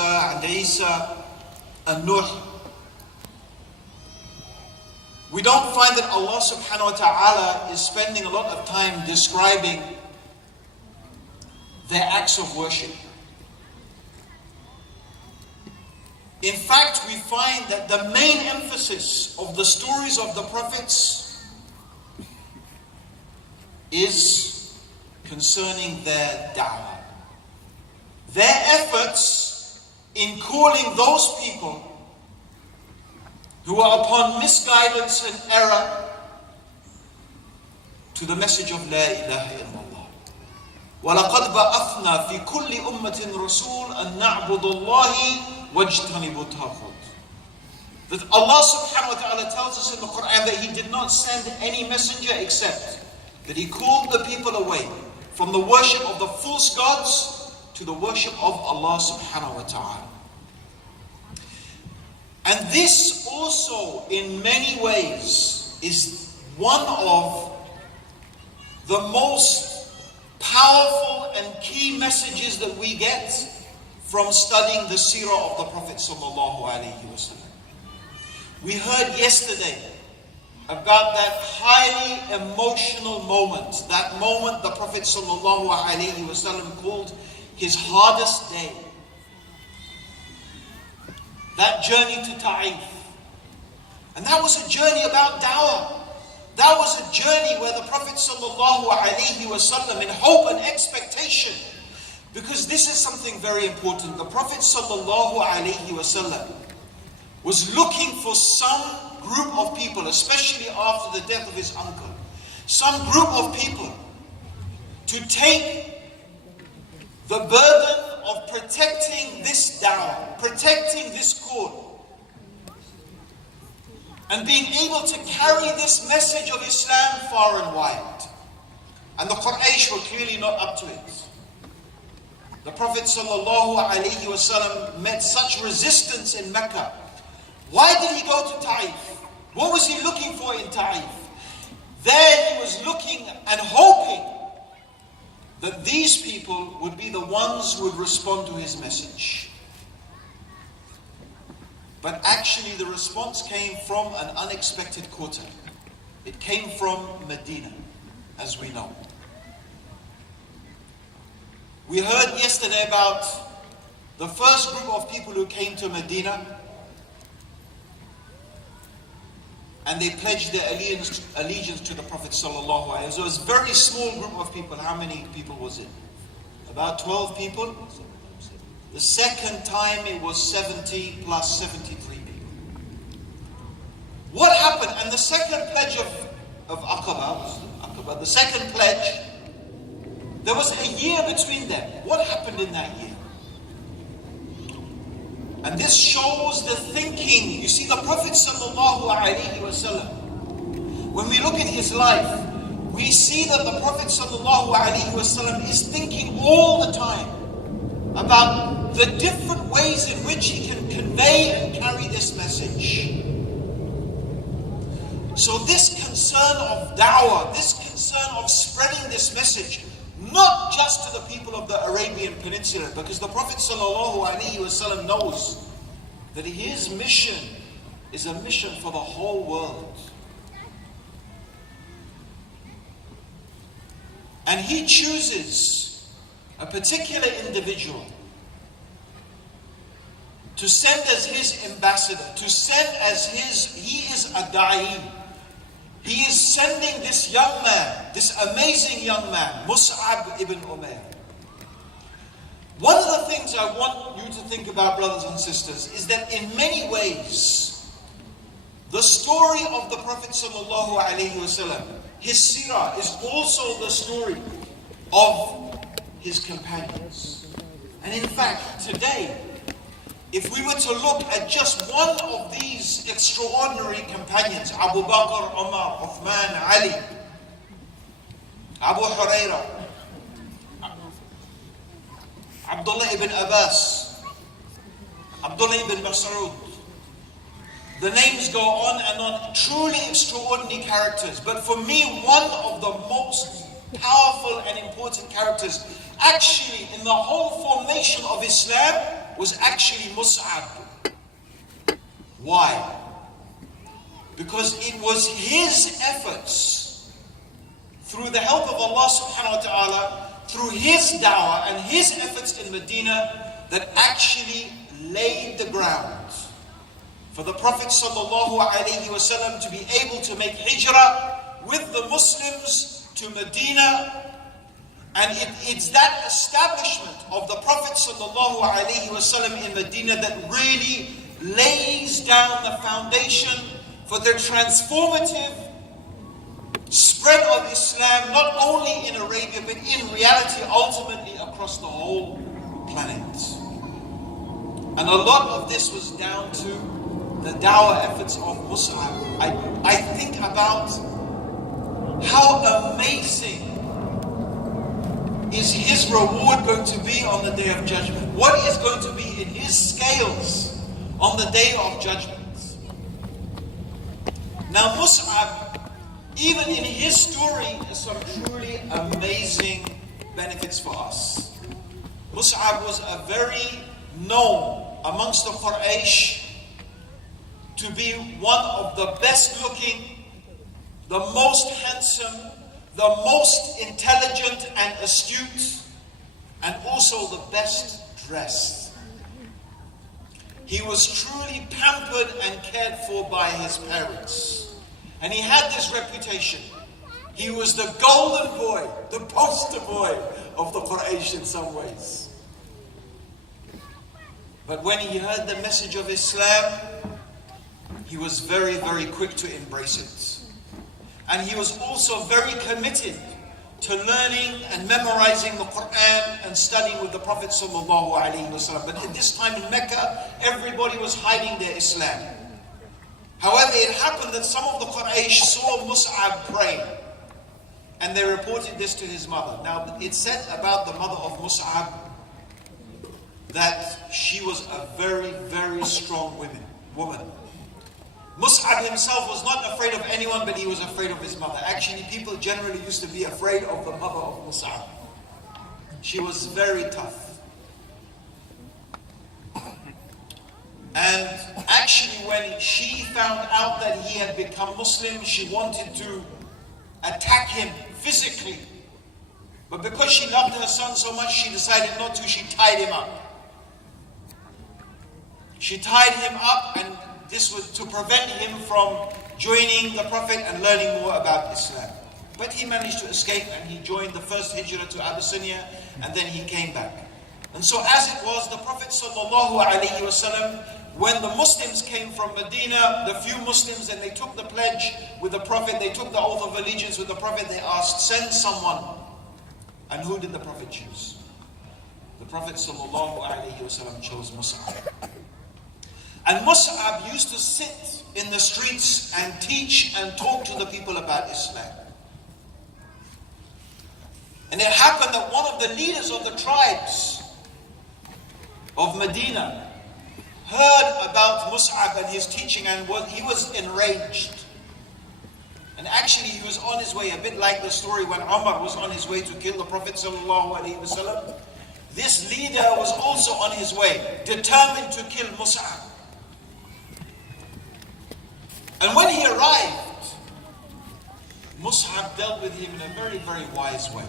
and Isa and Nuh, we don't find that Allah subhanahu wa ta'ala is spending a lot of time describing their acts of worship. In fact, we find that the main emphasis of the stories of the prophets is concerning their da'wah. Their efforts in calling those people who are upon misguidance and error to the message of La ilaha illallah. وَلَقَدْ بَعَثْنَا فِي كُلِّ أُمَّةٍ رَسُولًا أَن نَعْبُدُ اللَّهِ وَاجْتَنِبُوا الطَّاغُوتَ. That Allah subhanahu wa ta'ala tells us in the Quran that He did not send any messenger except that He called the people away from the worship of the false gods to the worship of Allah subhanahu wa ta'ala. And this also in many ways is one of the most powerful and key messages that we get from studying the Seerah of the Prophet sallallahu alaihi wasallam. We heard yesterday about that highly emotional moment, that moment the Prophet sallallahu alaihi wasallam called his hardest day. That journey to Ta'if. And that was a journey about da'wah. That was a journey where the Prophet sallallahu alaihi wasallam, in hope and expectation, because this is something very important. The Prophet sallallahu alaihi wasallam was looking for some group of people, especially after the death of his uncle, some group of people to take the burden of protecting this da'wah, protecting this call, and being able to carry this message of Islam far and wide. And the Quraysh were clearly not up to it. The Prophet ﷺ met such resistance in Mecca. Why did he go to Ta'if? What was he looking for in Ta'if? There he was looking and hoping that these people would be the ones who would respond to his message. But actually the response came from an unexpected quarter. It came from Medina, as we know. We heard yesterday about the first group of people who came to Medina, and they pledged their allegiance to the Prophet sallallahu alaihi wasallam. So it was a very small group of people. How many people was it? About 12 people. The second time it was 70 plus 73 people. What happened? And the second pledge of Aqaba, the second pledge, there was a year between them. What happened in that year? And this shows the thinking. You see, the Prophet sallallahu alaihi wasallam, when we look at his life, we see that the Prophet sallallahu alaihi wasallam is thinking all the time about the different ways in which he can convey and carry this message. So this concern of da'wah, this concern of spreading this message, not just to the people of the Arabian Peninsula, because the Prophet ﷺ knows that his mission is a mission for the whole world. And he chooses a particular individual to send as his ambassador, to send as he is a da'i. He is sending this young man, this amazing young man, Mus'ab ibn Umair. One of the things I want you to think about, brothers and sisters, is that in many ways, the story of the Prophet sallallahu alaihi wasallam, his seerah, is also the story of his companions. And in fact, today, if we were to look at just one of these extraordinary companions, Abu Bakr, Umar, Uthman, Ali, Abu Hurairah, Abdullah ibn Abbas, Abdullah ibn Mas'ud, the names go on and on, truly extraordinary characters. But for me, one of the most powerful and important characters, actually in the whole formation of Islam, was actually Mus'ab. Why? Because it was his efforts, through the help of Allah subhanahu wa ta'ala, through his da'wah and his efforts in Medina, that actually laid the ground for the Prophet sallallahu alaihi wasallam to be able to make hijrah with the Muslims to Medina. And it's that establishment of the Prophet sallallahu alaihi wasallam in Medina that really lays down the foundation for the transformative spread of Islam, not only in Arabia, but in reality, ultimately across the whole planet. And a lot of this was down to the dawah efforts of Mus'ab. I think about how amazing is his reward going to be on the Day of Judgment. What is going to be in his scales on the Day of Judgment? Now Mus'ab, even in his story, has some truly amazing benefits for us. Mus'ab was a very known amongst the Quraysh to be one of the best looking, the most handsome, the most intelligent and astute, and also the best dressed. He was truly pampered and cared for by his parents. And he had this reputation. He was the golden boy, the poster boy of the Quraysh in some ways. But when he heard the message of Islam, he was very, very quick to embrace it. And he was also very committed to learning and memorizing the Quran and studying with the Prophet sallallahu alaihi wasallam. But at this time in Mecca, everybody was hiding their Islam. However, it happened that some of the Quraysh saw Mus'ab praying, and they reported this to his mother. Now, it's said about the mother of Mus'ab that she was a very, very strong woman. Mus'ab himself was not afraid of anyone, but he was afraid of his mother. Actually, people generally used to be afraid of the mother of Mus'ab. She was very tough. And actually, when she found out that he had become Muslim, she wanted to attack him physically. But because she loved her son so much, she decided not to. She tied him up. She tied him up, and this was to prevent him from joining the Prophet and learning more about Islam. But he managed to escape, and he joined the first hijrah to Abyssinia, and then he came back. And so as it was, the Prophet sallallahu alaihi wasallam, when the Muslims came from Medina, the few Muslims, and they took the pledge with the Prophet, they took the oath of allegiance with the Prophet, they asked, send someone. And who did the Prophet choose? The Prophet sallallahu alaihi wasallam chose Mus'ab. And Mus'ab used to sit in the streets and teach and talk to the people about Islam. And it happened that one of the leaders of the tribes of Medina heard about Mus'ab and his teaching, and he was enraged. And actually he was on his way, a bit like the story when Umar was on his way to kill the Prophet sallallahu alaihi wasallam. This leader was also on his way, determined to kill Mus'ab. And when he arrived, Mus'ab dealt with him in a very, very wise way.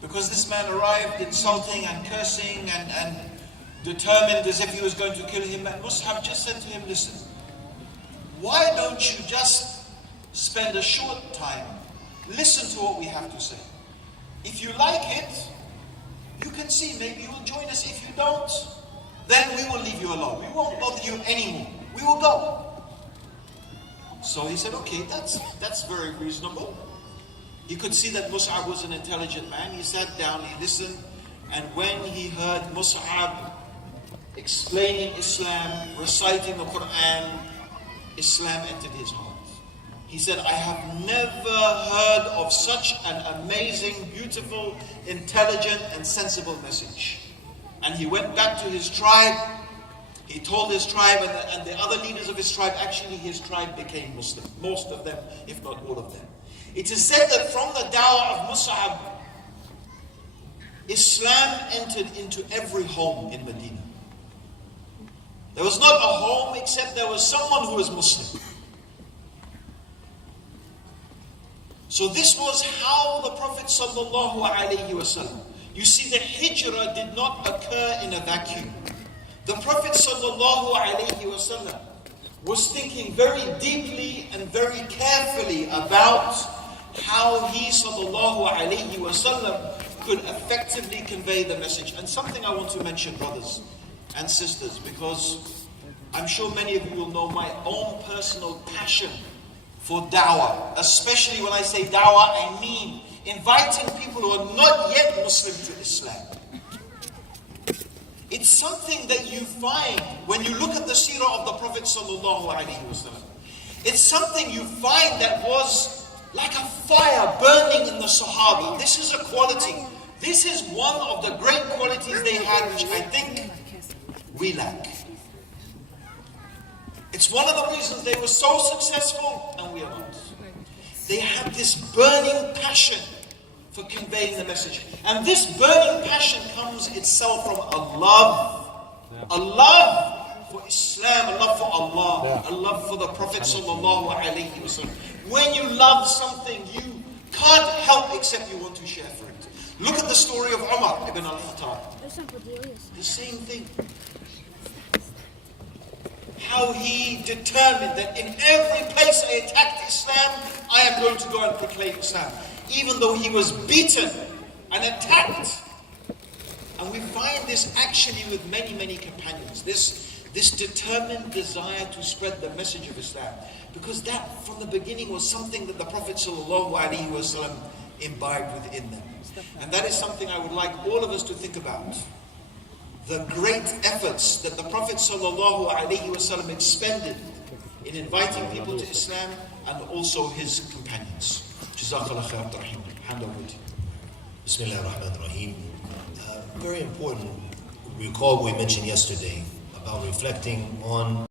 Because this man arrived insulting and cursing and determined as if he was going to kill him. And Mus'ab just said to him, listen, why don't you just spend a short time, listen to what we have to say. If you like it, you can see, maybe you will join us. If you don't, then we will leave you alone. We won't bother you anymore. We will go. So he said, okay, that's very reasonable. He could see that Mus'ab was an intelligent man. He sat down, he listened, and when he heard Mus'ab explaining Islam, reciting the Quran, Islam entered his heart. He said, I have never heard of such an amazing, beautiful, intelligent, and sensible message. And he went back to his tribe. He told his tribe and the other leaders of his tribe. Actually, his tribe became Muslim. Most of them, if not all of them. It is said that from the dawah of Mus'ab, Islam entered into every home in Medina. There was not a home except there was someone who was Muslim. So this was how the Prophet ﷺ, you see, the hijrah did not occur in a vacuum. The Prophet ﷺ was thinking very deeply and very carefully about how he ﷺ could effectively convey the message. And something I want to mention, brothers and sisters, because I'm sure many of you will know my own personal passion for da'wah. Especially when I say da'wah, I mean inviting people who are not yet Muslim to Islam. It's something that you find when you look at the seerah of the Prophet ﷺ. It's something you find that was like a fire burning in the Sahaba. This is a quality. This is one of the great qualities they had, which I think we lack. It's one of the reasons they were so successful and we are not. They had this burning passion for conveying the message. And this burning passion comes itself from a love for Islam, a love for Allah, a love for the Prophet ﷺ. When you love something, you can't help except you want to share for it. Look at the story of Umar ibn al-Khattab. The same thing. How he determined that in every place I attacked Islam, I am going to go and proclaim Islam. Even though he was beaten and attacked. And we find this actually with many, many companions. This determined desire to spread the message of Islam. Because that, from the beginning, was something that the Prophet ﷺ imbibed within them. And that is something I would like all of us to think about. The great efforts that the Prophet ﷺ expended in inviting people to Islam and also his companions. Jazakallah khair, Abdul Rahman. Hand over to you. Bismillah ar-Rahman ar-Rahim. Very important. Recall what we mentioned yesterday about reflecting on